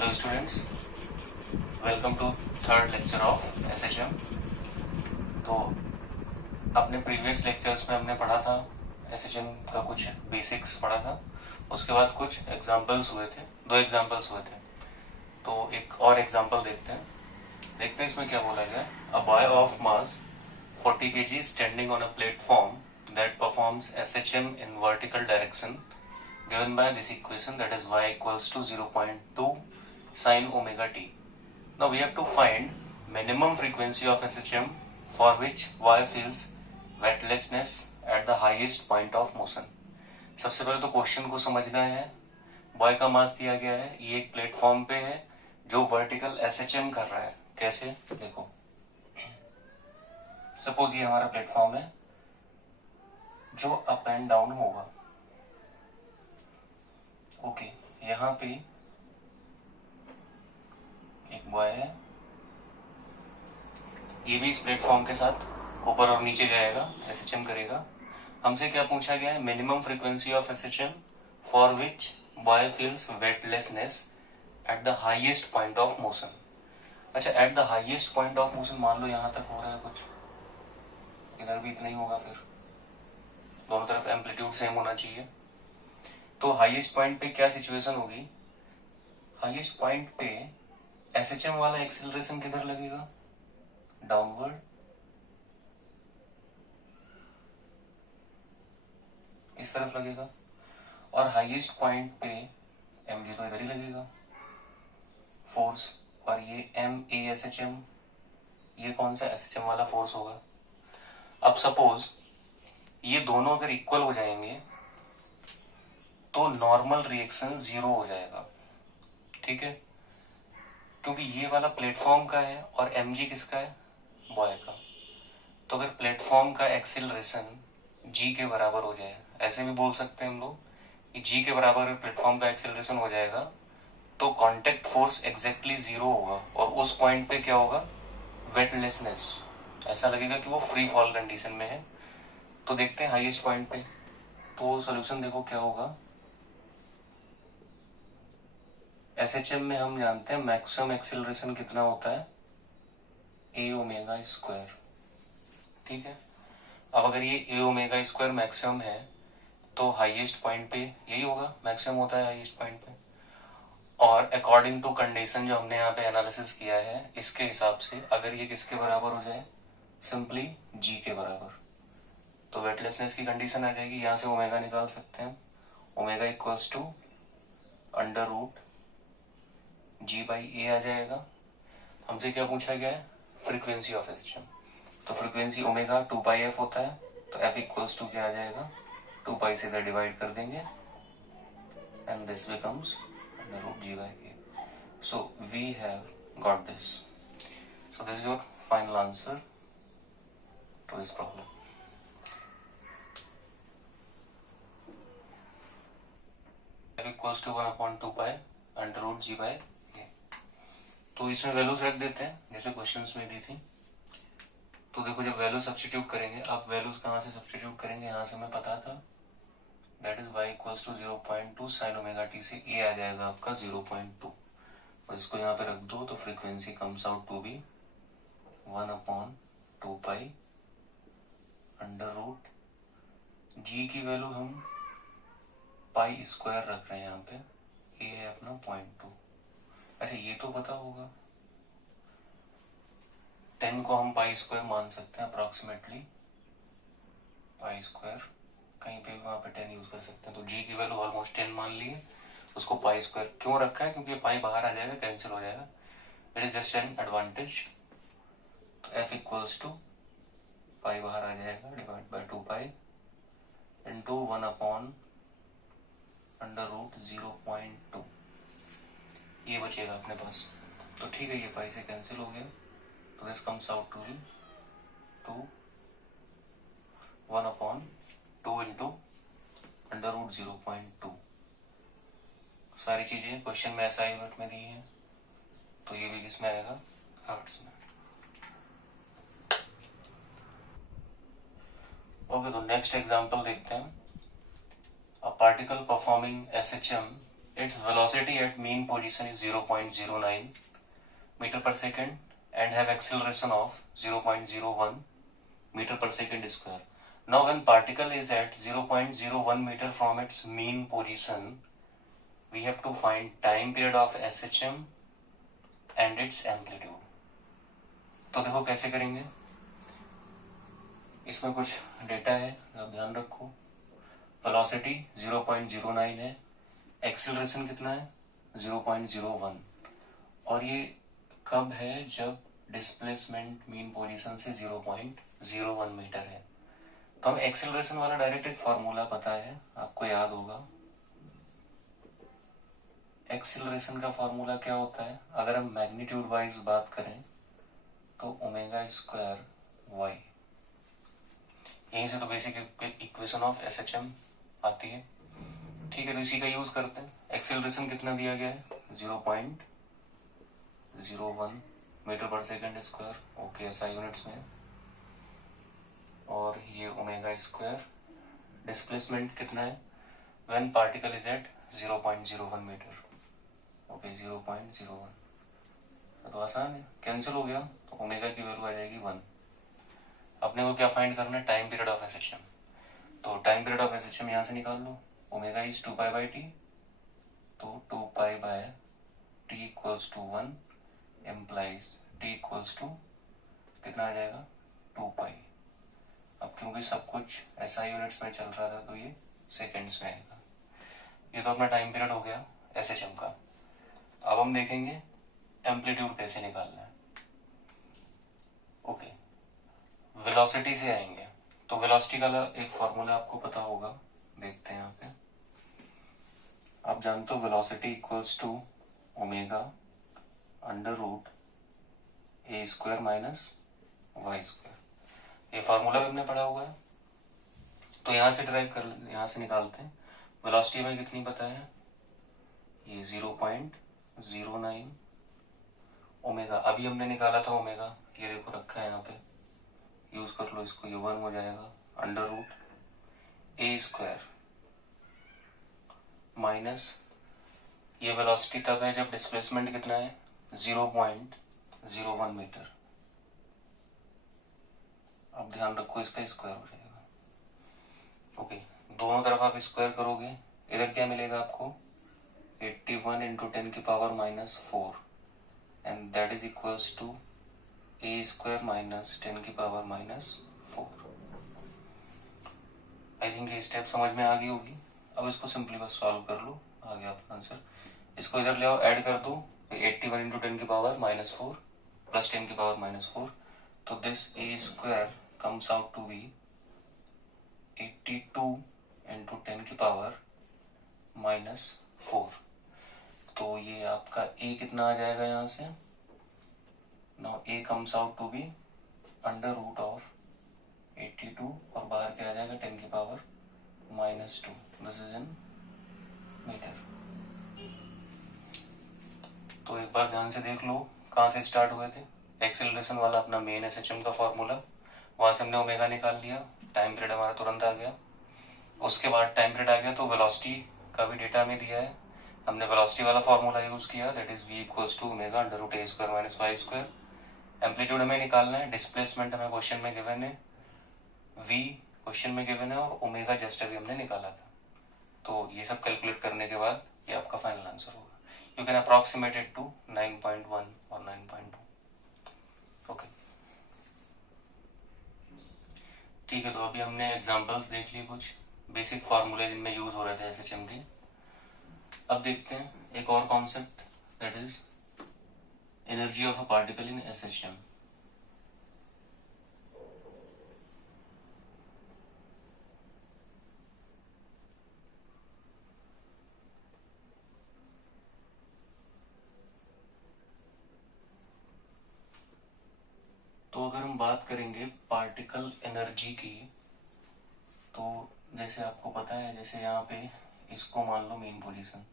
Hello students, welcome to third lecture of SHM. तो अपने previous lectures में हमने पढ़ा था एसएचएम का कुछ बेसिक्स पढ़ा था, उसके बाद कुछ एग्जांपल्स हुए थे, 2 एग्जांपल्स हुए थे। तो एक और एग्जांपल देखते हैं इसमें क्या बोला गया। A boy of mass 40 kg standing on a platform that performs SHM in vertical direction given by this equation, that is y equals to 0.2 sin omega t. Now we have to find minimum frequency of SHM for which y feels weightlessness at the highest point of motion. सबसे पहले तो question को समझना है। Boy का मास दिया गया है, ये एक प्लेटफॉर्म पे है जो वर्टिकल SHM कर रहा है। कैसे देखो, सपोज ये हमारा प्लेटफॉर्म है जो अप एंड डाउन होगा। ओके, यहाँ पे एक बॉय है, ये भी इस प्लेटफॉर्म के साथ ऊपर और नीचे जाएगा, एसएचएम करेगा। हमसे क्या पूछा गया है? Minimum frequency of SHM for which boy feels weightlessness at the highest point of motion. अच्छा, at the highest point of motion मान लो यहाँ तक हो रहा है कुछ, इधर भी इतना ही होगा, फिर दोनों तरफ एम्पलीट्यूड सेम होना चाहिए। तो हाईएस्ट पॉइंट पे क्या सिचुएशन होगी? हाईएस्ट पॉइंट पे एसएचएम वाला एक्सेलरेशन किधर लगेगा? डाउनवर्ड। इस तरफ लगेगा। और हाईएस्ट पॉइंट पे mg तो इधर ही लगेगा, फोर्स। और ये M A S H M, ये कौन सा एस एच एम वाला फोर्स होगा? अब सपोज ये दोनों अगर इक्वल हो जाएंगे तो नॉर्मल रिएक्शन 0 हो जाएगा, ठीक है? क्योंकि ये वाला प्लेटफॉर्म का है और mg किसका है? बॉय का। तो अगर प्लेटफॉर्म का एक्सेलरेशन g के बराबर हो जाए, ऐसे भी बोल सकते हैं हम लोग कि g के बराबर प्लेटफॉर्म का एक्सेलरेशन हो जाएगा तो कांटेक्ट फोर्स एग्जैक्टली 0 होगा और उस पॉइंट पे क्या होगा? वेटलेसनेस। ऐसा लगेगा कि वो फ्री फॉल कंडीशन में है। तो देखते हैं हाईएस्ट पॉइंट पे, तो सोल्यूशन देखो क्या होगा। एसएचएम में हम जानते हैं मैक्सिमम एक्सेलरेशन कितना होता है? ए ओमेगा स्क्वायर, ठीक है? अब अगर ये ए ओमेगा स्क्वायर मैक्सिमम है तो हाईएस्ट पॉइंट पे यही होगा, मैक्सिमम होता है हाईएस्ट पॉइंट पे। और अकॉर्डिंग टू कंडीशन जो हमने यहाँ पे एनालिसिस किया है, इसके हिसाब से अगर ये किसके बराबर हो जाए? सिंपली जी के बराबर, तो वेटलेसनेस की कंडीशन आ जाएगी। यहाँ से ओमेगा निकाल सकते हैं, omega equals to under root g by a आ जाएगा। हमसे क्या पूछा गया है? Frequency of SHM. तो फ्रीक्वेंसी ओमेगा 2 पाई एफ होता है, तो एफ इक्वल्स टू क्या आ जाएगा? 2 पाई से इधर डिवाइड कर देंगे and this becomes under root g by a. So we have got this. So this is your final answer to this problem. F equals to 1/2 pi under root g by a. तो इसमें values रख देते हैं जैसे questions में दी थी। तो देखो, जब वैल्यू सब्स्टिट्यूट करेंगे, आप वैल्यूज कहाँ से सब्स्टिट्यूट करेंगे? यहाँ से हमें पता था, that is y equals to 0.2 sin omega t से a आ जाएगा आपका 0.2, और इसको यहाँ पे रख दो तो frequency comes out to be 1/2 pi under root g की वैल्यू हम पाई स्क्वायर रख रहे हैं यहाँ पे, ये है अपना 0.2। अच्छा, ये तो पता होगा 10 को हम पाई स्क्वायर मान सकते हैं अप्रोक्सीमेटली, पाई स्क्वायर कहीं पे भी वहां पे 10 यूज कर सकते हैं। तो जी की वैल्यू ऑलमोस्ट 10 मान ली है, उसको पाई स्क्वायर क्यों रखा है? क्योंकि पाई बाहर आ जाएगा, कैंसिल हो जाएगा, it is just an advantage. तो एफ इक्वल्स टू पाई बाहर आ जाएगा divide by 2 pi into under root 0.2, ये बचेगा अपने पास। तो ठीक है, ये पाई से कैंसिल हो गया, तो this comes out to be 1/2 into under root 0.2। सारी चीजें क्वेश्चन में ऐसा यूनिट में दी है, तो ये भी किसमें आएगा? हर्ट्ज में। ओके, तो नेक्स्ट एग्जांपल देखते हैं। A particle performing SHM its velocity at mean position is 0.09 meter per second and have acceleration of 0.01 meter per second square. Now when particle is at 0.01 meter from its mean position, we have to find time period of SHM and its amplitude. तो देखो कैसे करेंगे, इसमें कुछ data है, आप ध्यान रखो। वेलोसिटी 0.09 है, एक्सेलरेशन कितना है 0.01, और ये कब है, जब डिस्प्लेसमेंट मीन पोजीशन से 0.01 मीटर है। तो हम एक्सेलरेशन वाला डायरेक्ट एक फॉर्मूला पता है, आपको याद होगा। एक्सेलरेशन का फॉर्मूला क्या होता है, अगर हम मैग्नीट्यूड वाइज बात करें तो ओमेगा स्क्वायर वाई, यहीं से तो बेसिक इक्वेशन ऑफ एसएचएम आती है। ठीक है, तो इसी का यूज करते हैं। एक्सेलरेशन कितना दिया गया है 0.01 metre per second square, okay SI units में, और ये ओमेगा स्क्वायर। डिस्प्लेसमेंट कितना है when particle is at 0.01 metre, okay 0.01, तो आसान है, कैंसिल हो गया, तो ओमेगा की वैल्यू आ जाएगी 1। अपने को क्या फाइंड करना है, टाइम पीरियड ऑफ एसएचएम। तो टाइम पीरियड ऑफ एसएचएम यहां से निकाल लो, omega is 2 pi by t, तो 2 pi by t equals to 1 implies t equals to कितना आ जाएगा 2 पाई। अब क्योंकि सब कुछ एसआई यूनिट्स में चल रहा था तो ये सेकेंड्स में आएगा। ये तो अपना टाइम पीरियड हो गया एसएचएम का। अब हम देखेंगे एम्पलीट्यूड कैसे निकालना है। ओके, वेलोसिटी से आएंगे, तो वेलोसिटी का एक फॉर्मूला आपको पता होगा, देखते हैं यहाँ पे। आप जानते हो velocity equals to omega under root a square minus y square, ये फॉर्मूला भी हमने पढ़ा हुआ है। तो यहां से ड्राइव कर, यहां से निकालते हैं। वेलोसिटी हमें कितनी पता है, ये 0.09 ओमेगा, अभी हमने निकाला था ओमेगा, ये देखो रखा है यहाँ पे, यूज कर लो इसको, ये 1 हो जाएगा under root a square minus, ये वेलोसिटी तब है जब डिस्प्लेसमेंट कितना है 0.01 मीटर। अब ध्यान रखो इसका स्क्वायर हो जाएगा, ओके। दोनों तरफ आप स्क्वायर करोगे, इधर क्या मिलेगा आपको 81 इंटू 10 की power minus 4, and that is equals to a square minus 10 की पावर माइनस 4। आई थिंक ये स्टेप समझ में आ गई होगी। अब इसको सिंपली बस सॉल्व कर लो, आ गया आपका आंसर। इसको इधर ले आओ, ऐड कर दो, 81 इंटू 10 की पावर माइनस 4 प्लस 10 की पावर माइनस 4, तो this a square comes out to be 82 into 10 की पावर माइनस 4। तो ये आपका ए कितना आ जाएगा यहाँ से, now a comes out to be under root of 82, और बाहर क्या आ जाएगा 10 की power minus 2, this is in metre. तो एक बार ध्यान से देख लो कहाँ से स्टार्ट हुए थे, एक्सेलरेशन वाला अपना मेन एसएचएम का फॉर्मूला, वहां से हमने ओमेगा निकाल लिया, टाइम पीरियड हमारा तुरंत आ गया। उसके बाद टाइम पीरियड आ गया तो वेलोसिटी का भी डेटा हमें दिया है, हमने वेलोसिटी वाला फॉर्मूला यूज किया, that is v equals to omega under root a square minus y square. Amplitude हमें निकालना है, डिस्प्लेसमेंट हमें क्वेश्चन में गिवन है, v क्वेश्चन में गिवन है, और ओमेगा जस्ट अभी हमने निकाला था। तो ये सब कैलकुलेट करने के बाद ये आपका फाइनल आंसर होगा। You can approximate it to 9.1 और 9.2। ओके, ठीक है। तो अभी हमने एग्जांपल्स देख लिए, कुछ बेसिक फार्मूले जिनमें यूज हो रहे थे एसएचएम के। अब देखते हैं एक और concept, that is energy of a particle in SHM. तो अगर हम बात करेंगे पार्टिकल एनर्जी की, तो जैसे आपको पता है, जैसे यहाँ पे इसको मान लो मेन पोजीशन,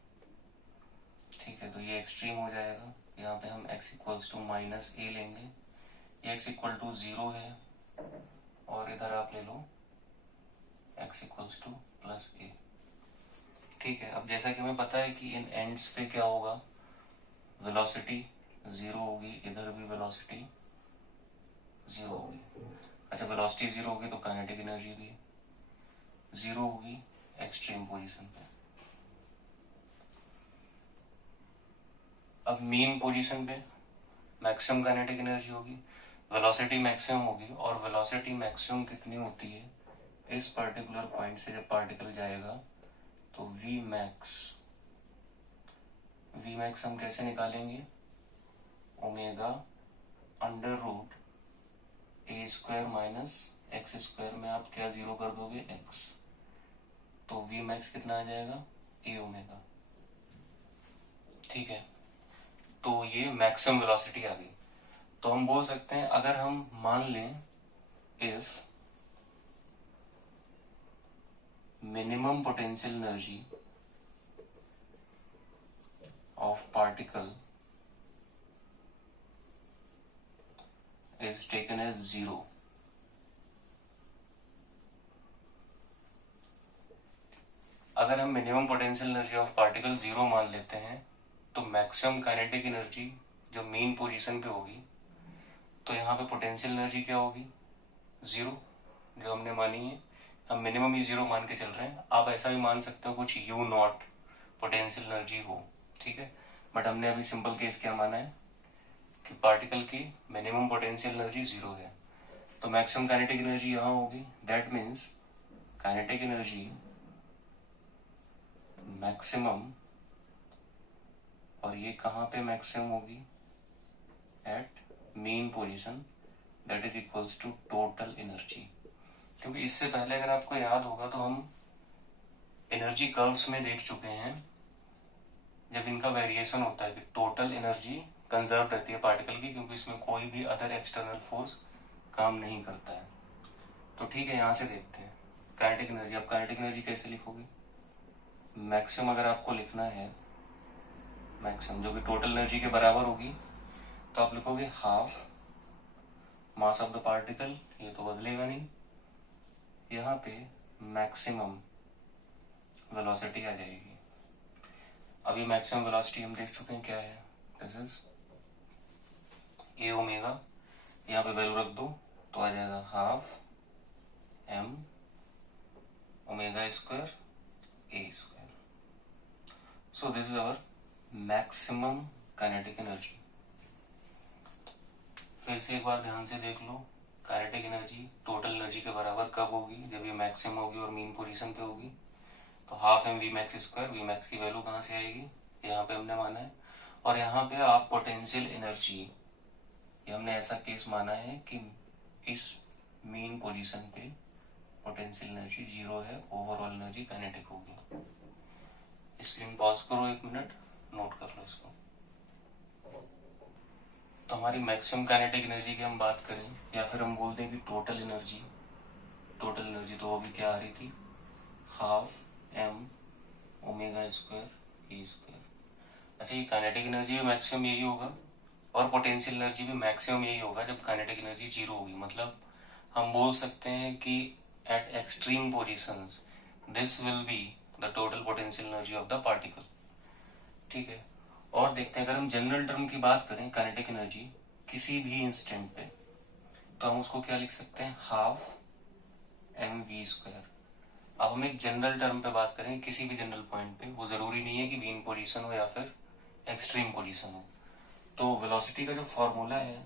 ठीक है, तो ये एक्सट्रीम हो जाएगा, यहाँ पे हम x इक्वल्स टू माइनस ए लेंगे, ये x इक्वल टू 0 है, और इधर आप ले लो x इक्वल्स टू प्लस ए। ठीक है, अब जैसा कि हमें पता है कि इन एंड्स पे क्या होगा, वेलोसिटी जीरो होगी, इधर भी वेलोसिटी जीरो होगी। अच्छा, वेलोसिटी जीरो होगी तो काइनेटिक एनर्जी भी जीरो होगी एक्सट्रीम पोजीशन पे। अब मीन पोजीशन पे मैक्सिमम काइनेटिक एनर्जी होगी, वेलोसिटी मैक्सिमम होगी, और वेलोसिटी मैक्सिमम कितनी होती है इस पर्टिकुलर पॉइंट से जब पार्टिकल जाएगा, तो वी मैक्स हम कैसे निकालेंगे, omega under root a square minus x square में आप क्या जीरो कर दोगे, एक्स, तो वी मैक्स कितना आ जाएगा, ए ओमेगा। ठीक है, तो ये मैक्सिमम वेलोसिटी आ गई। तो हम बोल सकते हैं, अगर हम मान लें if minimum potential energy of particle is taken as zero, अगर हम minimum potential energy of particle zero मान लेते हैं, तो मैक्सिमम काइनेटिक एनर्जी जो मेन पोजीशन पे होगी, तो यहाँ पे पोटेंशियल एनर्जी क्या होगी, जीरो, जो हमने मानी है। हम मिनिमम ही जीरो मान के चल रहे हैं, आप ऐसा भी मान सकते हो कुछ यू नॉट पोटेंशियल एनर्जी हो, ठीक है, बट हमने अभी सिंपल केस क्या माना है कि पार्टिकल की मिनिमम पोटेंशियल एनर्जी जीरो है, तो मैक्सिमम काइनेटिक एनर्जी यहाँ होगी। That means kinetic energy maximum, और ये कहाँ पे मैक्सिमम होगी, at mean position, that is equals to total energy. क्योंकि इससे पहले अगर आपको याद होगा तो हम एनर्जी कर्व्स में देख चुके हैं, जब इनका वेरिएशन होता है कि टोटल एनर्जी कंजर्व रहती है पार्टिकल की, क्योंकि इसमें कोई भी अदर एक्सटर्नल फोर्स काम नहीं करता है। तो ठीक है, यहां से देखते हैं काइनेटिक एनर्जी। अब काइनेटिक एनर्जी कैसे लिखोगे, मैक्सिमम अगर आपको लिखना है, मैक्सिमम जो कि टोटल एनर्जी के बराबर होगी, तो आप लिखोगे half mass of the particle, ये तो बदलेगा नहीं, यहाँ पे मैक्सिमम वेलोसिटी आ जाएगी। अभी मैक्सिमम वेलोसिटी हम देख चुके हैं क्या है, दिस इज ए ओमेगा, यहाँ पे वैल्यू रख दो तो आ जाएगा half m omega square a square. So this is our maximum kinetic energy. फिर से एक बार ध्यान से देख लो, काइनेटिक एनर्जी टोटल एनर्जी के बराबर कब होगी, जब ये मैक्सिमम होगी और मीन पोजीशन पे होगी। तो half m v max square, v max की वैल्यू कहाँ से आएगी, यहाँ पे हमने माना है, और यहाँ पे आप पोटेंशियल एनर्जी, ये हमने ऐसा केस माना है कि इस मीन पोजीशन पे पोटेंशियल एनर्जी जीरो है, ओवरऑल एनर्जी काइनेटिक होगी। स्क्रीन पॉज करो एक मिनट, नोट कर लो इसको। तो हमारी मैक्सिमम काइनेटिक एनर्जी की हम बात करें, या फिर हम बोल दें कि टोटल एनर्जी, तो वो भी क्या आ रही थी, half m omega square a square. अच्छा, ये काइनेटिक एनर्जी भी मैक्सिमम यही होगा, और पोटेंशियल एनर्जी भी मैक्सिमम यही होगा जब काइनेटिक एनर्जी जीरो होगी। मतलब हम बोल सकते हैं कि eight extreme positions this will be the total potential energy of the particle. ठीक है, और देखते हैं अगर हम जनरल टर्म की बात करें काइनेटिक एनर्जी किसी भी इंस्टेंट पे, तो हम उसको क्या लिख सकते हैं, हाफ एम वी स्क्वायर। अब हम एक जनरल टर्म पे बात करें किसी भी जनरल पॉइंट पे, वो जरूरी नहीं है कि मीन पोजीशन हो या फिर एक्सट्रीम पोजीशन हो। तो वेलोसिटी का जो फॉर्मूला है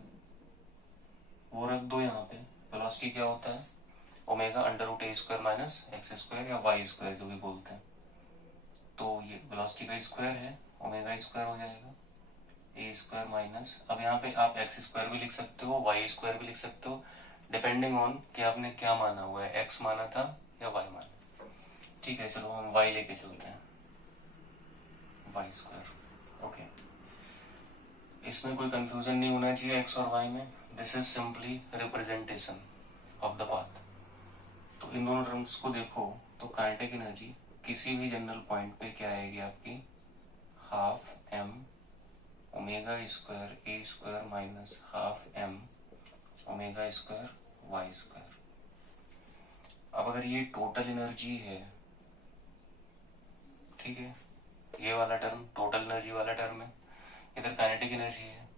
वो रख दो यहाँ पे। वेलोसिटी क्या होता है, omega under root a square minus x square या वाई स्क्वायर जो भी बोलते हैं। तो ये वेलोसिटी का स्क्वायर है, ओमेगा स्क्वायर हो जाएगा ए स्क्वायर माइनस, अब यहाँ पे आप एक्स स्क्वायर भी लिख सकते हो, वाई स्क्वायर भी लिख सकते हो, डिपेंडिंग ऑन कि आपने क्या माना हुआ है, एक्स माना था या वाई माना। ठीक है, चलो हम वाई लेके चलते हैं, वाई स्क्वायर। ओके, इसमें कोई कंफ्यूजन नहीं होना चाहिए एक्स और वाई में, this is simply representation of the path. तो इन दोनों टर्म्स को देखो तो काइनेटिक एनर्जी किसी भी जनरल पॉइंट पे क्या आएगी आपकी, half m omega square a square minus half m omega square y square. अब अगर ये टोटल एनर्जी है, ठीक है, ये वाला टर्म टोटल एनर्जी वाला टर्म है, इधर काइनेटिक एनर्जी है।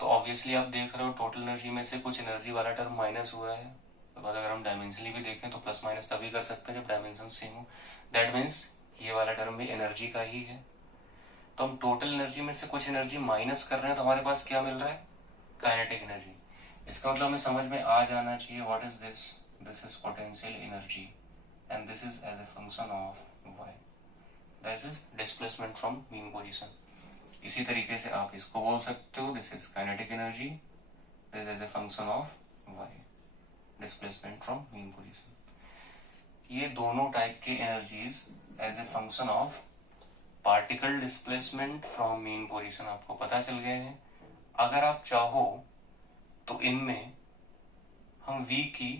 तो ऑब्वियसली आप देख रहे हो टोटल एनर्जी में से कुछ एनर्जी वाला टर्म माइनस हुआ है। तो अगर हम डायमेंशनली भी देखें तो प्लस माइनस तभी कर सकते हैं जब डायमेंशन सेम हो। दैट मीन्स ये वाला टर्म भी एनर्जी का ही है। तो हम टोटल एनर्जी में से कुछ एनर्जी माइनस कर रहे हैं, तो हमारे पास क्या मिल रहा है, काइनेटिक एनर्जी। इसका मतलब हमें समझ में आ जाना चाहिए what is this, this is potential energy and this is as a function of y, this is displacement from mean position. इसी तरीके से आप इसको बोल सकते हो, this is kinetic energy, this is a function of y, displacement from mean position. ये दोनों टाइप के energies as a function of particle displacement from mean position आपको पता चल गए हैं। अगर आप चाहो तो इनमें हम v की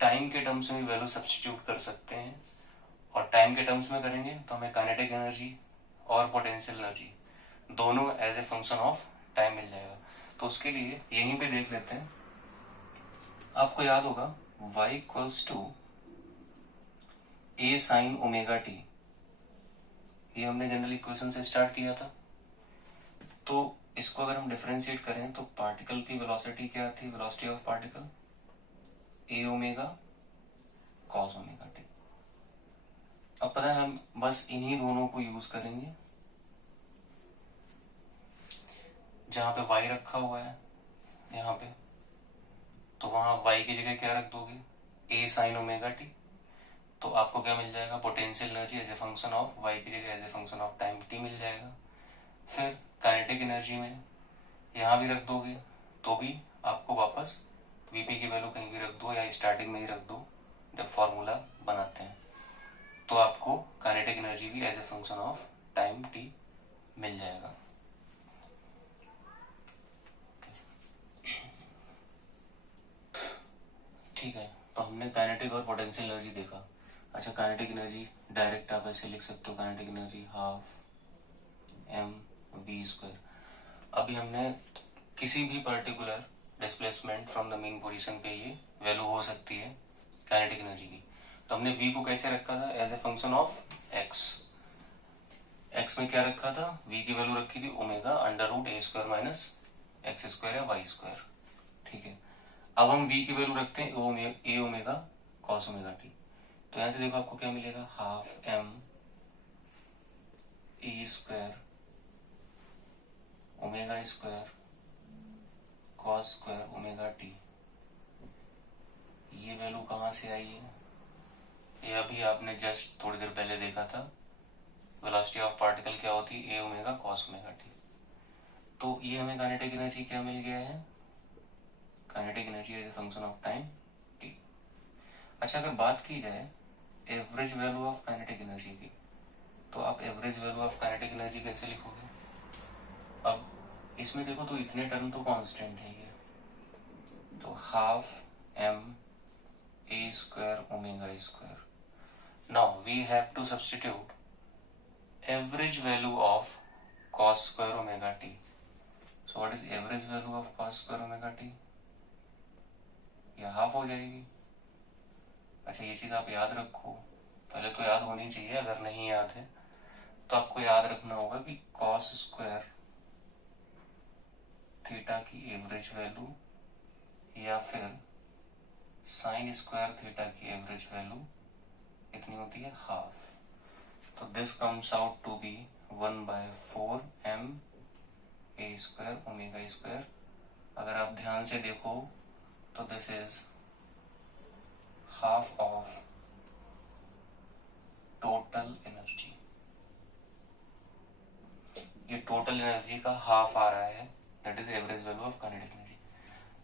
टाइम के टर्म्स में वैल्यू सब्स्टिट्यूट कर सकते हैं, और टाइम के टर्म्स में करेंगे तो हमें काइनेटिक एनर्जी और पोटेंशियल एनर्जी दोनों as a function of time मिल जाएगा। तो उसके लिए यहीं पे देख लेते हैं। आपको याद होगा y equals to a sine omega t, ये हमने जनरल इक्वेशन से स्टार्ट किया था। तो इसको अगर हम डिफरेंशिएट करें तो पार्टिकल की वेलोसिटी क्या थी, velocity of particle a omega cos omega T. अब पता है हम बस इन्हीं दोनों को यूज करेंगे। जहां पे y रखा हुआ है यहाँ पे, तो वहां y की जगह क्या रख दोगे, a साइन ओमेगा टी। तो आपको क्या मिल जाएगा, potential energy as a function of y की जगह as a function of time t मिल जाएगा। फिर काइनेटिक एनर्जी में यहाँ भी रख दोगे तो भी आपको वापस vp की वैल्यू कहीं भी रख दो या स्टार्टिंग में ही रख दो जब फॉर्मूला बनाते हैं, तो आपको काइनेटिक एनर्जी भी as a function of time t मिल जाएगा। ठीक है, तो हमने काइनेटिक और पोटेंशियल एनर्जी देखा। अच्छा, काइनेटिक एनर्जी डायरेक्ट आप ऐसे लिख सकते हो, kinetic energy half m v square. अभी हमने किसी भी particular displacement from the mean position पे ये वैल्यू हो सकती है काइनेटिक एनर्जी की। तो हमने v को कैसे रखा था, as a function of x। x में क्या रखा था, v की वैल्यू रखी थी omega under root a square minus x square या वाई स्क्वायर। ठीक है, अब हम v की वैल्यू रखते हैं a omega cos omega t. तो यहां से देखो आपको क्या मिलेगा, half m a square omega square cos square omega t. ये वैल्यू कहां से आई है, ये अभी आपने जस्ट थोड़ी देर पहले देखा था। वेलोसिटी ऑफ पार्टिकल क्या होती है, a omega cos omega t. तो ये हमें काइनेटिक एनर्जी क्या मिल गया है, kinetic energy as a function of time t. अच्छा, अगर बात की जाए average value of kinetic energy की, तो आप average value of kinetic energy कैसे लिखोगे। अब इसमें देखो तो इतने टर्म तो कांस्टेंट है ये, तो half m a square omega square. Now we have to substitute average value of cos square omega t. So what is average value of cos square omega t, यह हाफ हो जाएगी। अच्छा, ये चीज आप याद रखो, पहले तो याद होनी चाहिए, अगर नहीं याद है तो आपको याद रखना होगा कि cos स्क्वायर थीटा की एवरेज वैल्यू या फिर साइन स्क्वायर थीटा की एवरेज वैल्यू इतनी होती है हाफ। तो this comes out to be 1/4 m a square omega square. अगर आप ध्यान से देखो तो this is half of total energy. ये टोटल एनर्जी का हाफ आ रहा है, that is average value of kinetic energy.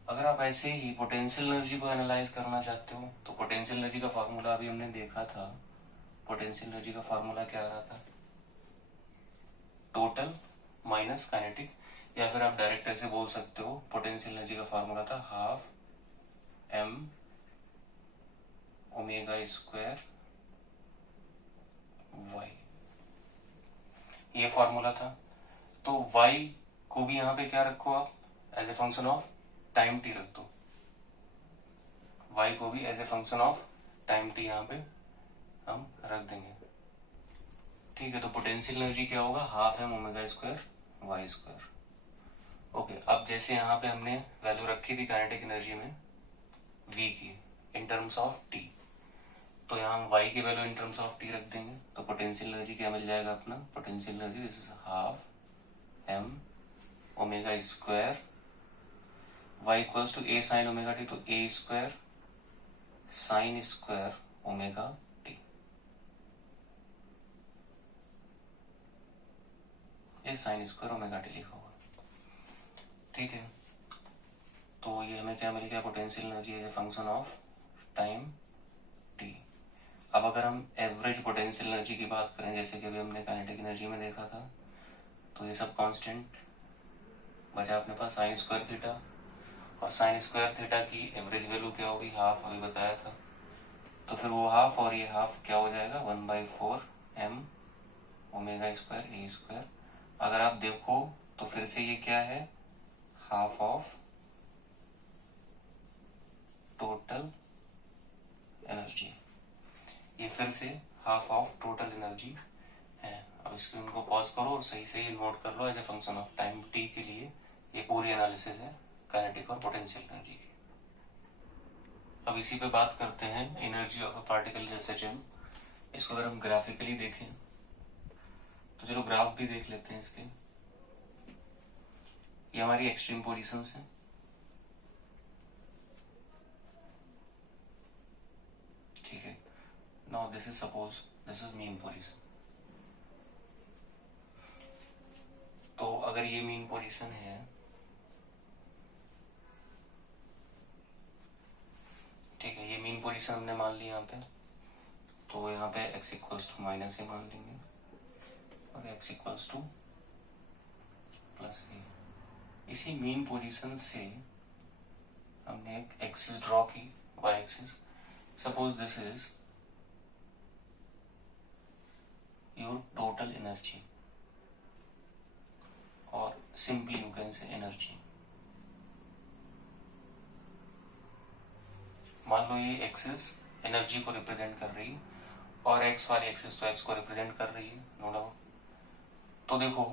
अगर आप ऐसे ही पोटेंशियल एनर्जी को एनालाइज करना चाहते हो तो पोटेंशियल एनर्जी का फॉर्मूला अभी हमने देखा था। पोटेंशियल एनर्जी का फॉर्मूला क्या आ रहा था, टोटल माइनस काइनेटिक, या फिर आप डायरेक्ट ऐसे बोल सकते हो पोटेंशियल एनर्जी का फॉर्मूला था half m omega square y, ये फॉर्मूला था। तो y को भी यहाँ पे क्या रखो आप, as a function of time t रख दो। y को भी as a function of time t यहाँ पे हम रख देंगे। ठीक है, तो पोटेंशियल एनर्जी क्या होगा, half m omega square y square. Okay, अब जैसे यहाँ पे हमने वैल्यू रखी थी काइनेटिक एनर्जी में v की इन टर्म्स ऑफ t, तो यहाँ हम y की value in terms of t रख देंगे, तो पोटेंशियल एनर्जी क्या मिल जाएगा अपना, potential energy this is half m omega square y equals to a sine omega t, तो a square sine square omega t, ये साइन स्क्वायर ओमेगा t लिखा होगा। ठीक है, तो ये हमें क्या मिल गया, potential energy as a function of time t। अब अगर हम एवरेज पोटेंशियल एनर्जी की बात करें, जैसे कि अभी हमने काइनेटिक एनर्जी में देखा था, तो ये सब कांस्टेंट बचा अपने पास साइन स्क्वायर थीटा, और साइन स्क्वायर थीटा की एवरेज वैल्यू क्या होगी, हाफ, अभी बताया था। तो फिर वो हाफ और ये हाफ क्या हो जाएगा, 1/4 M omega square a square. अगर आप देखो तो फिर से ये क्या है, हाफ ऑफ टोटल एनर्जी, ये फिर से हाफ ऑफ टोटल एनर्जी है। अब स्क्रीन को पॉज करो और सही से ये नोट कर लो as a function of time t के लिए, ये पूरी एनालिसिस है काइनेटिक और पोटेंशियल एनर्जी की। अब इसी पे बात करते हैं एनर्जी ऑफ अ पार्टिकल जैसे एचएम। इसको अगर हम ग्राफिकली देखें तो चलो ग्राफ भी देख लेते हैं इसके। ये हमारी एक्सट्रीम पोजीशंस हैं, ठीक है। Now this is suppose this is mean position, तो अगर ये मीन पोजीशन है, ठीक है, ये मीन पोजीशन हमने मान ली यहाँ पे, तो यहाँ पे x equals to minus a मान लेंगे और x equals to plus a. इसी मीन पोजीशन से हमने एक एक्सिस ड्रॉ की, y axis. Suppose this is your total energy, और simply you can say energy. मान लो ये एक्सिस एनर्जी को रिप्रेजेंट कर रही है और एक्स वाली एक्सिस तो एक्स को रिप्रेजेंट कर रही है, नो डाउट। तो देखो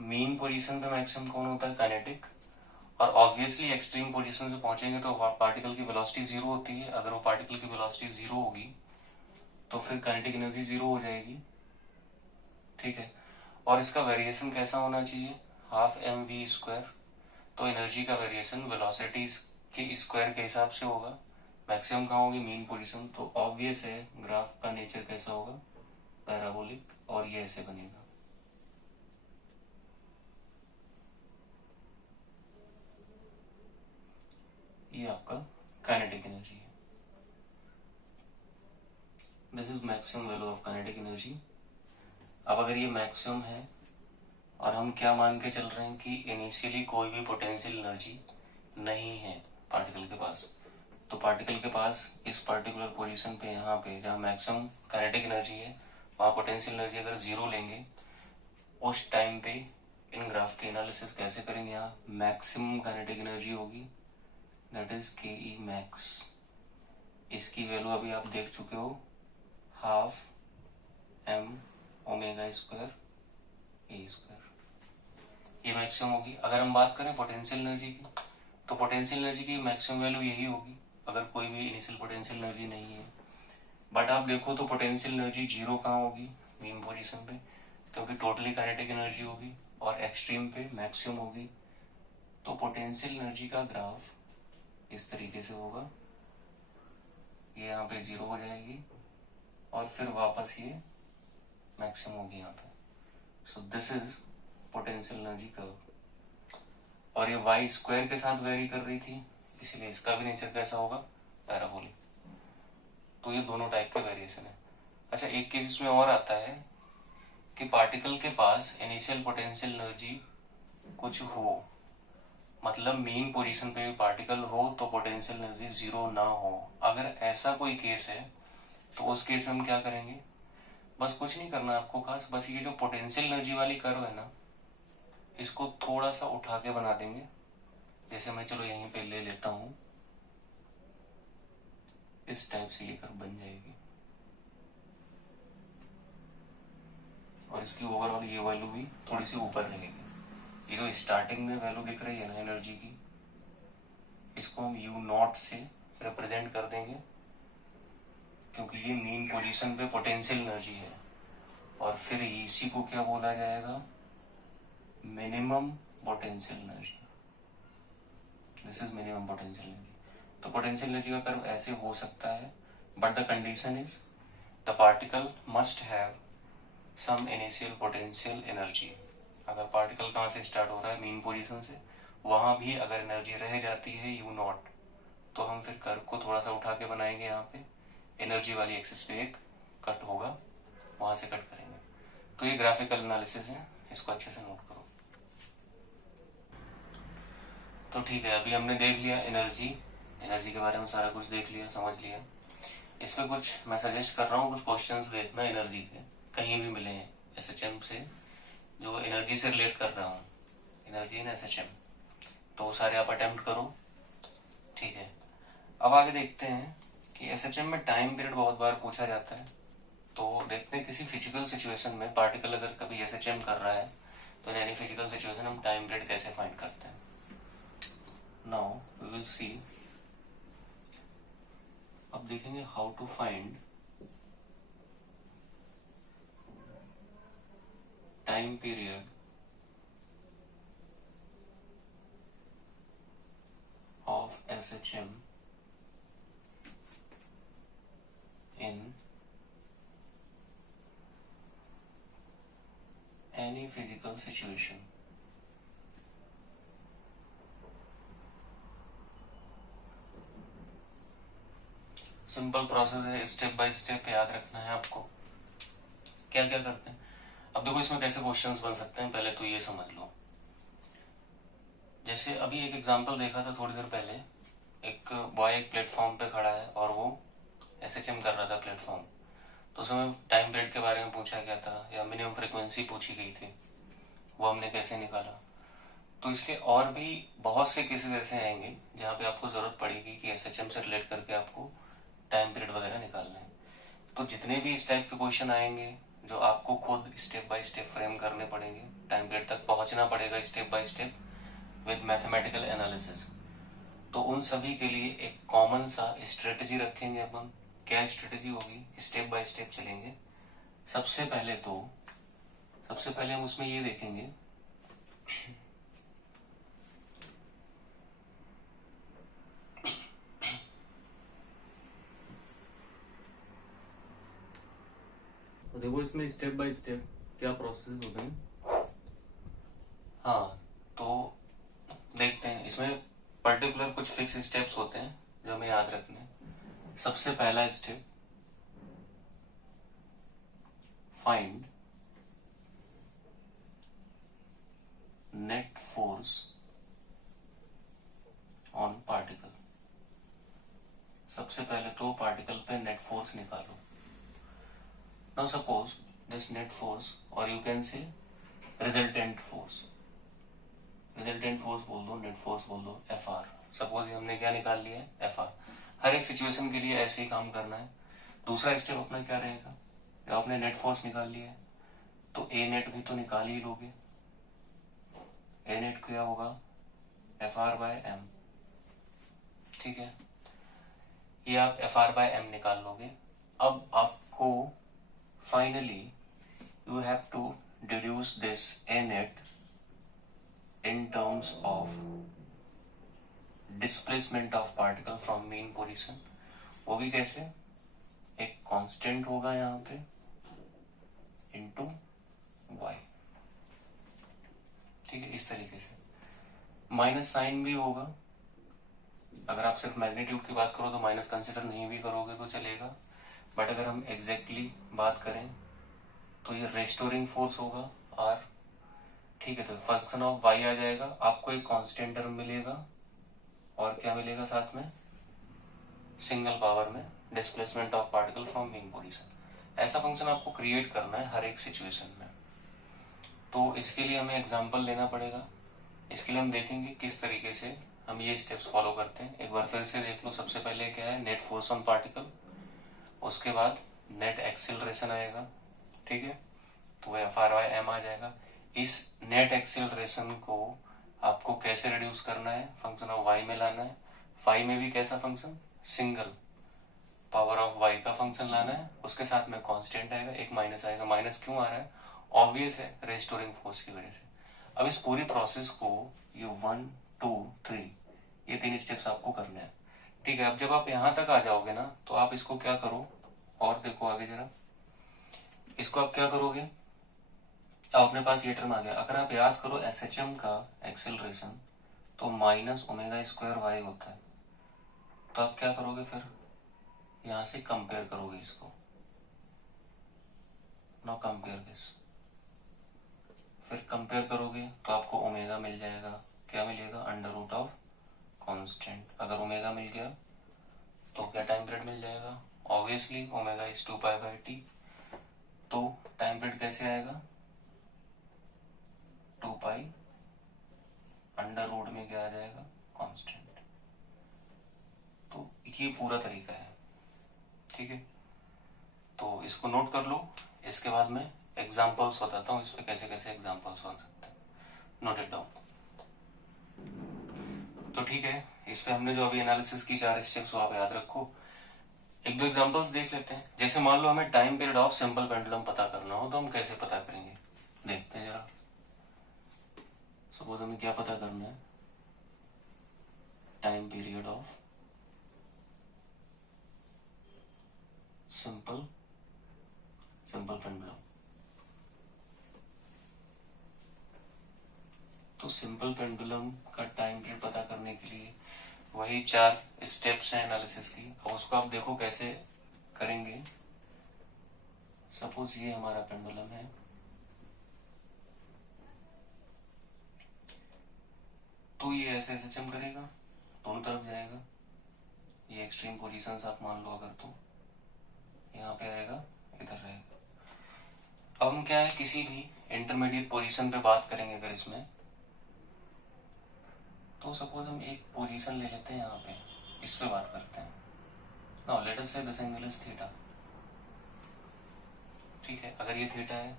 मीन पोजीशन पे मैक्सिमम कौन होता है, काइनेटिक, और ऑब्वियसली एक्सट्रीम पोजीशन से पहुंचेंगे तो पार्टिकल की वेलोसिटी जीरो होती है। अगर वो पार्टिकल की वेलोसिटी जीरो होगी तो फिर काइनेटिक एनर्जी जीरो हो जाएगी, ठीक है। और इसका वेरिएशन कैसा होना चाहिए, हाफ एम वी स्क्वायर। तो एनर्जी का वेरिएशन वेलोसिटी के स्क्वायर के हिसाब से होगा। मैक्सिमम कहाँ होगी, मीन पोजीशन। तो ऑब्वियस है ग्राफ का नेचर कैसा होगा, पैराबोलिक, और ये ऐसे बनेगा। ये आपका काइनेटिक एनर्जी है, this is maximum value of kinetic energy. अब अगर ये मैक्सिमम है और हम क्या मान के चल रहे हैं कि इनिशियली कोई भी पोटेंशियल एनर्जी नहीं है पार्टिकल के पास, तो पार्टिकल के पास इस पर्टिकुलर पोजीशन पे, यहाँ पे जहाँ मैक्सिमम काइनेटिक एनर्जी है, वहाँ पोटेंशियल एनर्जी अगर जीरो लेंगे, उस टाइम पे इन ग्राफ के एनालिसिस कैसे करेंगे, यहाँ मैक्सिमम काइनेटिक एनर्जी होगी, दैट इज के ई मैक्स। इसकी वैल्यू अभी आप देख चुके हो, half m omega square a square, ये मैक्सिमम होगी। अगर हम बात करें पोटेंशियल एनर्जी की, तो पोटेंशियल एनर्जी की मैक्सिमम वैल्यू यही होगी अगर कोई भी इनिशियल पोटेंशियल एनर्जी नहीं है। बट आप देखो तो पोटेंशियल एनर्जी जीरो कहाँ होगी, मीन पोजीशन पे, क्योंकि टोटली काइनेटिक एनर्जी होगी और एक्सट्रीम पे मैक्सिमम होगी। तो पोटेंशियल एनर्जी का ग्राफ इस तरीके से होगा, ये यहाँ पे जीरो हो जाएगी और फिर वापस ये मैक्सिमम होगी यहाँ पे। सो this is potential energy curve, और ये वाई स्क्वायर के साथ वेरी कर रही थी, इसलिए इसका भी नेचर कैसा होगा, पैराबोलिक। तो ये दोनों टाइप के वेरिएशन है। अच्छा, एक केस इसमें और आता है कि पार्टिकल के पास इनिशियल पोटेंशियल एनर्जी कुछ हो, मतलब मीन पोजीशन पे भी पार्टिकल हो तो पोटेंशियल एनर्जी जीरो ना हो। अगर ऐसा कोई केस है तो उस केस में हम क्या करेंगे, बस कुछ नहीं करना आपको खास, बस ये जो पोटेंशियल एनर्जी वाली कर्व है ना, इसको थोड़ा सा उठा के बना देंगे। जैसे मैं चलो यहीं पे ले लेता हूं, इस टाइप से ये कर्व बन जाएगी। और इसकी ओवरऑल ये वैल्यू भी थोड़ी सी ऊपर रहेगी। ये जो स्टार्टिंग में वैल्यू दिख रही है ना एनर्जी की, इसको हम यू नॉट से रिप्रेजेंट कर देंगे, क्योंकि ये मीन पोजीशन पे पोटेंशियल एनर्जी है। और फिर इसी को क्या बोला जाएगा, minimum potential energy. This is minimum potential energy. तो पोटेंशियल एनर्जी का कर्व ऐसे हो सकता है, but the condition is the particle must have some initial potential energy. अगर पार्टिकल कहाँ से स्टार्ट हो रहा है, मीन पोजीशन से, वहां भी अगर एनर्जी रह जाती है यू नॉट, तो हम फिर कर्व को थोड़ा सा उठा के बनाएंगे। यहाँ पे एनर्जी वाली एक्सिस पे एक कट होगा, वहां से कट करेंगे। तो ये ग्राफिकल एनालिसिस है, इसको अच्छे से नोट करो। तो ठीक है, अभी हमने देख लिया एनर्जी के बारे में सारा कुछ देख लिया, समझ लिया। इस पे कुछ मैं सजेस्ट कर रहा हूँ, कुछ क्वेश्चंस देखना एनर्जी के, कहीं भी मिले हैं एसएचएम से, जो एनर्जी से रिलेट कर रहा हूँ, एनर्जी इन एसएचएम, तो वो सारे आप अटेम्प्ट करो। ठीक है, अब आगे देखते हैं कि एसएचएम में टाइम पीरियड बहुत बार पूछा जाता है। तो देखते हैं किसी फिजिकल सिचुएशन में पार्टिकल अगर कभी एसएचएम कर रहा है, तो इन एनी फिजिकल सिचुएशन हम टाइम पीरियड कैसे फाइंड करते हैं। नाउ वी विल सी, अब देखेंगे how to find time period of SHM in any physical situation. Simple process है, स्टेप बाय स्टेप याद रखना है आपको क्या क्या करते हैं। अब देखो इसमें कैसे क्वेश्चंस बन सकते हैं, पहले तो ये समझ लो। जैसे अभी एक एग्जांपल देखा था थोड़ी देर पहले, एक बॉय एक प्लेटफॉर्म पे खड़ा है और वो एसएचएम कर रहा था प्लेटफॉर्म। तो उसमें टाइम पीरियड के बारे में पूछा गया था, या मिनिमम फ्रीक्वेंसी पूछी गई थी, वो हमने कैसे निकाला। तो इसके और भी बहुत से केसेस ऐसे आएंगे जहाँ पे आपको जरूरत पड़ेगी कि एसएचएम से रिलेट करके आपको टाइम पीरियड वगैरह निकालना है। तो जितने भी इस टाइप के क्वेश्चन आएंगे जो आपको खुद स्टेप बाय स्टेप फ्रेम करने पड़ेंगे, टाइम पीरियड तक पहुंचना पड़ेगा step by step with mathematical analysis, तो उन सभी के लिए एक कॉमन सा स्ट्रेटेजी रखेंगे अपन। क्या स्ट्रेटेजी होगी, स्टेप बाय स्टेप चलेंगे। सबसे पहले हम उसमें ये देखेंगे तो देखो इसमें स्टेप बाय स्टेप क्या प्रोसेस होते हैं। हाँ, तो देखते हैं इसमें पर्टिकुलर कुछ फिक्स स्टेप्स होते हैं जो हमें याद रखने हैं। सबसे पहला step, find net force on particle. सबसे पहले तो पार्टिकल पे नेट फोर्स निकालो। Now suppose this net force, और you can say resultant force, resultant force बोल दो, नेट फोर्स बोल दो, एफ आर। सपोज हमने क्या निकाल लिया है, एफ आर। हर एक सिचुएशन के लिए ऐसे ही काम करना है। दूसरा स्टेप अपना क्या रहेगा, जब आपने नेट फोर्स निकाल लिया है तो ए नेट भी तो निकाल ही लोगे। ए नेट क्या होगा, एफ आर बाय एम। ठीक है, ये आप एफ आर बाय एम निकाल लोगे। अब आपको finally you have to deduce this a net in terms of displacement of particle from mean position। वो भी कैसे, एक कांस्टेंट होगा यहाँ पे इनटू y। ठीक है, इस तरीके से माइनस साइन भी होगा। अगर आप सिर्फ मैग्नीट्यूड की बात करो तो माइनस कंसिडर नहीं भी करोगे तो चलेगा, बट अगर हम एग्जैक्टली बात करें तो ये रेस्टोरिंग फोर्स होगा r। ठीक है, तो फंक्शन ऑफ y आ जाएगा, आपको एक कांस्टेंट टर्म मिलेगा और क्या मिलेगा साथ में, सिंगल पावर में displacement of particle from mean position. ऐसा फंक्शन आपको क्रिएट करना है हर एक सिचुएशन में। तो इसके लिए हमें एग्जांपल लेना पड़ेगा। इसके लिए हम देखेंगे किस तरीके से हम ये स्टेप्स फॉलो करते हैं। एक बार फिर से देख लो, सबसे पहले क्या है, नेट फोर्स ऑन पार्टिकल, उसके बाद नेट एक्सेलरेशन आएगा। ठीक है, तो वो FR/m आ जाएगा। इस नेट एक्सेलरेशन को आपको कैसे रिड्यूस करना है, फंक्शन ऑफ y में लाना है। फाई में भी कैसा function, single power of y का फंक्शन लाना है, उसके साथ में कांस्टेंट आएगा, एक माइनस आएगा। माइनस क्यों आ रहा है, ऑब्वियस है, रेस्टोरिंग फोर्स की वजह से। अब इस पूरी प्रोसेस को ये 1 2 3 ये 3 स्टेप्स आपको करने हैं, ठीक है। अब जब आप यहां तक आ जाओगे ना, तो आप इसको क्या करो, और देखो आगे जरा, इसको आप क्या करोगे, अब अपने पास ये टर्म आ गया। अगर आप याद करो SHM का एक्सेलरेशन तो -ω² y होता है, तो आप क्या करोगे, फिर यहां से कंपेयर करोगे इसको। नो कंपेयर दिस, फिर कंपेयर करोगे तो आपको ओमेगा मिल जाएगा। क्या मिलेगा, √ऑफ कांस्टेंट। अगर ओमेगा मिल गया तो क्या टाइम पीरियड मिल जाएगा, ऑब्वियसली ओमेगा इज 2π/t। तो टाइम पीरियड कैसे आएगा, 2π √ में क्या आ जाएगा, कांस्टेंट। तो ये पूरा तरीका है, ठीक है। तो इसको नोट कर लो, इसके बाद में एग्जांपल्स बताता हूँ इस पे कैसे कैसे एग्जांपल्स बन सकते हैं। Note it down. तो ठीक है, इस पे हमने जो अभी एनालिसिस की 4 स्टेप्स वो आप याद रखो। एक दो एग्जांपल्स देख लेते हैं। जैसे मान लो हमें time period of simple pendulum पता करना हो, तो हम कैसे पता करेंगे, देखते हैं जरा। सपोज हमें क्या पता करना है, time period of simple pendulum. तो सिंपल पेंडुलम का टाइम पीरियड पता करने के लिए वही 4 स्टेप्स हैं एनालिसिस की। और उसको आप देखो कैसे करेंगे। सपोज ये हमारा पेंडुलम है, तो ये ऐसे SHM करेगा, दोनों तरफ जाएगा। ये एक्सट्रीम पोजीशंस आप मान लो अगर, तो यहाँ पे आएगा, इधर रहेगा। अब हम क्या है, किसी भी इंटरमीडिएट पोजीशन पे बात करेंगे अगर इसमें, तो सपोज हम एक पोजीशन ले लेते हैं यहाँ पे, इस पे बात करते हैं। नाउ लेट अस से दिस एंगल इज थीटा, ठीक है। अगर ये थीटा है,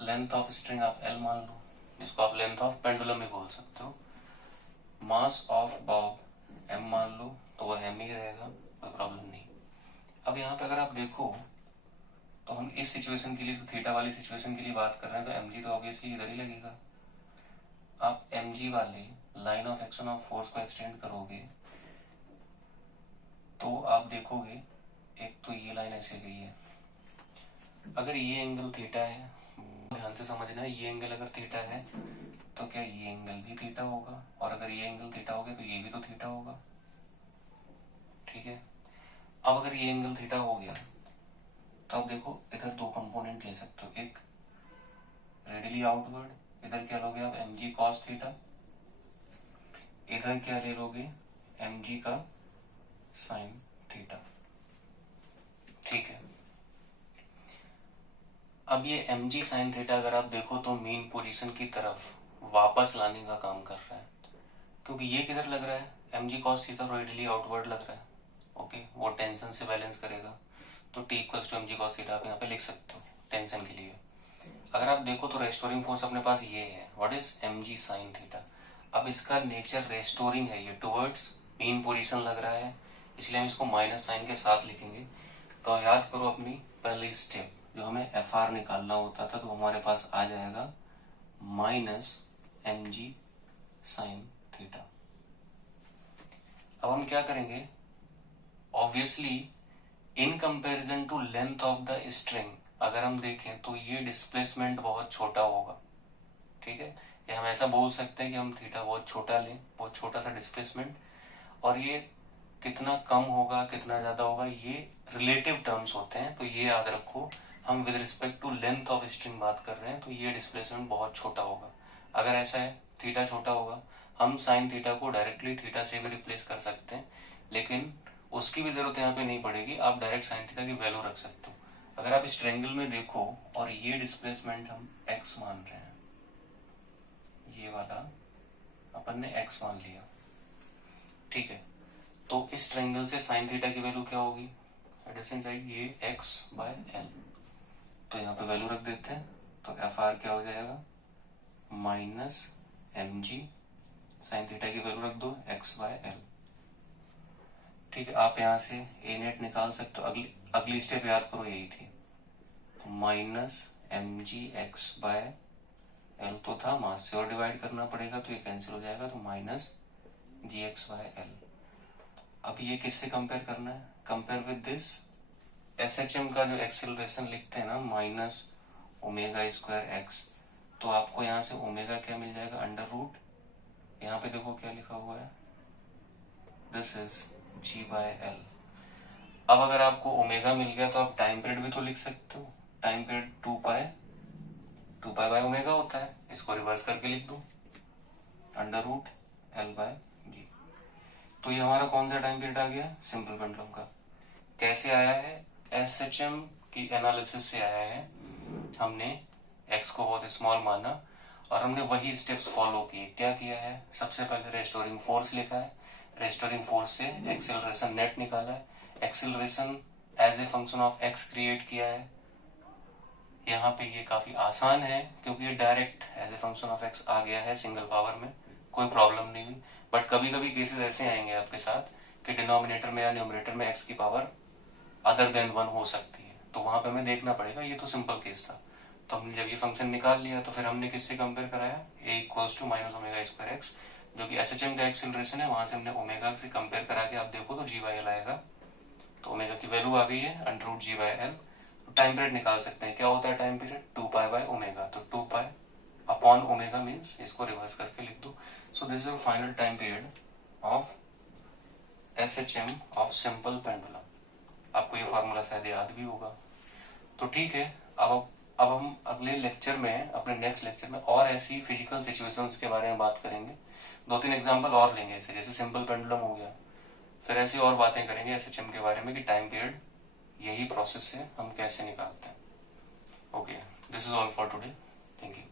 लेंथ ऑफ स्ट्रिंग आप L मान लो, जिसको आप लेंथ ऑफ पेंडुलम भी बोल सकते हो। मास ऑफ बॉब M मान लो, तो वह M ही रहेगा, कोई प्रॉब्लम नहीं। अब यहाँ पे अगर आप देखो, तो हम इस सिचुएशन के लिए, तो थीटा वाली सिचुएशन के लिए बात कर रहे हैं, तो mg तो ऑब्वियसली इधर ही लगेगा। आप mg वाले line of action of force को एक्सटेंड करोगे, तो आप देखोगे एक तो ये लाइन ऐसे गई है। अगर ये एंगल थीटा है, ध्यान से समझना, ये एंगल अगर थीटा है तो क्या ये एंगल भी थीटा होगा, और अगर ये एंगल थीटा हो गया तो ये भी तो थीटा होगा, ठीक है। अब अगर ये एंगल थीटा हो गया, तो आप देखो इधर 2 कंपोनेंट ले सकते हो, एक रेडियली आउटवर्ड, इधर क्या लोगे आप, mg cos थीटा, इधर क्या ले लोगे, mg का साइन थीटा, ठीक है। अब ये mg साइन थीटा अगर आप देखो तो मेन पोजीशन की तरफ वापस लाने का काम कर रहा है, क्योंकि ये किधर लग रहा है, mg cos theta radially outward लग रहा है, ओके। वो टेंशन से बैलेंस करेगा, तो T equals to mg cos theta आप यहाँ पे लिख सकते हो टेंशन के लिए। अगर आप देखो तो रेस्टोरिंग फोर्स अपने पास ये है, what is mg sine theta. अब इसका नेचर रेस्टोरिंग है, ये टुवर्ड्स मेन पोजीशन लग रहा है, इसलिए हम इसको माइनस साइन के साथ लिखेंगे। तो याद करो अपनी पहली स्टेप, जो हमें FR निकालना होता था, तो हमारे पास आ जाएगा -mg साइन थीटा। अब हम क्या करेंगे, obviously in comparison to length of the string अगर हम देखें तो ये डिस्प्लेसमेंट बहुत छोटा होगा, ठीक है। या हम ऐसा बोल सकते हैं कि हम थीटा बहुत छोटा लें, बहुत छोटा सा डिस्प्लेसमेंट, और ये कितना कम होगा कितना ज्यादा होगा ये रिलेटिव टर्म्स होते हैं, तो ये याद रखो। हम with respect to length of string बात कर रहे हैं, तो ये डिस्प्लेसमेंट बहुत छोटा होगा। अगर ऐसा है थीटा छोटा होगा, हम साइन थीटा को डायरेक्टली थीटा से भी रिप्लेस कर सकते हैं, लेकिन उसकी भी जरूरत यहाँ पे नहीं पड़ेगी, आप डायरेक्ट साइन थीटा की वैल्यू रख सकते हो। अगर आप इस ट्रायंगल में देखो और ये डिस्प्लेसमेंट हम x मान रहे हैं, ये वाला अपन ने x मान लिया, ठीक है। तो इस ट्रायंगल से साइन थीटा की वैल्यू क्या होगी, एडजेसेंट साइड ये x/l, तो यहाँ पे वैल्यू रख देते हैं, तो एफ आर क्या हो जाएगा, minus m g sine theta की वैल्यू रख दो एक्स बाय एल। ठीक है, आप यहां से ए नेट निकाल सकते हो। अगली स्टेप याद करो, यही थी। तो minus m g x by l तो था, मास से और डिवाइड करना पड़ेगा तो ये कैंसिल हो जाएगा, तो minus g x by l. अब ये किससे कंपेयर करना है, compare with this S H M का जो एक्सेलरेशन लिखते हैं ना, माइनस ओमेगा स्क्वायर एक्स। तो आपको यहाँ से ओमेगा क्या मिल जाएगा, अंडर रूट, यहाँ पे देखो क्या लिखा हुआ है, this is g by l. अब अगर आपको ओमेगा मिल गया तो आप टाइम पीरियड भी तो लिख सकते हो। Time period 2 pi by omega होता है, इसको रिवर्स करके लिख दो, अंडर रूट एल बाय जी। तो ये हमारा कौन सा टाइम पीरियड आ गया, सिंपल पेंडुलम का। कैसे आया है, एस एच एम की एनालिसिस से आया है। हमने एक्स को बहुत स्मॉल माना और हमने वही स्टेप्स फॉलो किए। क्या किया है, सबसे पहले रेस्टोरिंग फोर्स लिखा है, रेस्टोरिंग फोर्स से एक्सेलरेशन नेट निकाला है, acceleration as a function of x create किया है। यहाँ पे ये काफी आसान है क्योंकि ये direct as a function of x आ गया है सिंगल पावर में, कोई प्रॉब्लम नहीं हुई। बट कभी कभी केसेस ऐसे आएंगे आपके साथ कि डिनोमिनेटर में या न्यूमरेटर में एक्स की पावर अदर देन 1 हो सकती है, तो वहां पे हमें देखना पड़ेगा। ये तो सिंपल केस था। तो हमने जब ये फंक्शन निकाल लिया तो फिर हमने किससे कंपेयर कराया, a equals to minus omega square x, जो कि एस एच एम का एक्सेलरेशन है, वहां से हमने ओमेगा से कंपेयर करा के आप देखो तो जी बाई एल आएगा। तो ओमेगा की वैल्यू आ गई है under root g by l. तो टाइम पीरियड निकाल सकते हैं, क्या होता है time period, 2 pi by omega. तो 2 पाई अपॉन ओमेगा मीन्स, इसको रिवर्स करके लिख दो। So this is final time period of S H M of simple pendulum. आपको ये फॉर्मूला शायद याद भी होगा। तो ठीक है, अब हम अगले लेक्चर में, अपने नेक्स्ट लेक्चर में और ऐसी फिजिकल सिचुएशंस के बारे में बात करेंगे। 2-3 एग्जांपल और लेंगे ऐसे, जैसे सिंपल पेंडुलम हो गया। फिर ऐसी और बातें करेंगे एसएचएम के बारे में कि टाइम पीरियड यही प्रोसेस से हम कैसे निकालते हैं। Okay, this is all for today, thank you.